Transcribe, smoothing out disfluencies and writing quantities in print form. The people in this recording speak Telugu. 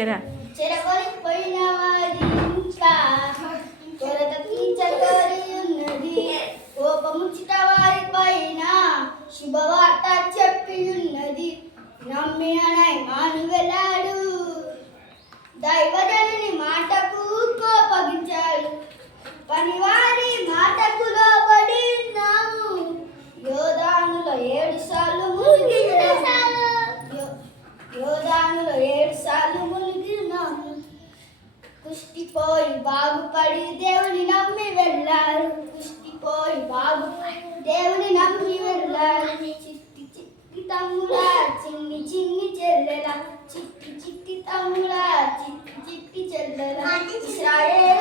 చెర చెరగొలిపోయిన వారి ఇంకా కొరత తీర్చగోరి ఉన్నది. కోపముచ్చిట వారి పైన శుభవార్త చెప్పి ఉన్నది. నమ్మిన నయమాను వెళ్ళాడు, దైవజనుని మాటకు కోపగించాడు. పనివారి మాటకు లోబడి ఉన్నాము. యోధానులో 7 సార్లు మునిగినాము. యోధానులో 7 సార్లు మునిగినాము. కుష్టిపోయి బాగుపడి దేవుని నమ్మి వెళ్ళారు. కుష్టిపోయి బాగుపడి దేవుని నమ్మి వెళ్ళారు. చిట్టి చిట్టి తమ్ముడా చిన్ని చిన్ని చెల్లెల, చిట్టి చిట్టి తమ్ముడా చిట్టి చిట్టి చెల్లెల, ఇశ్రాయేలు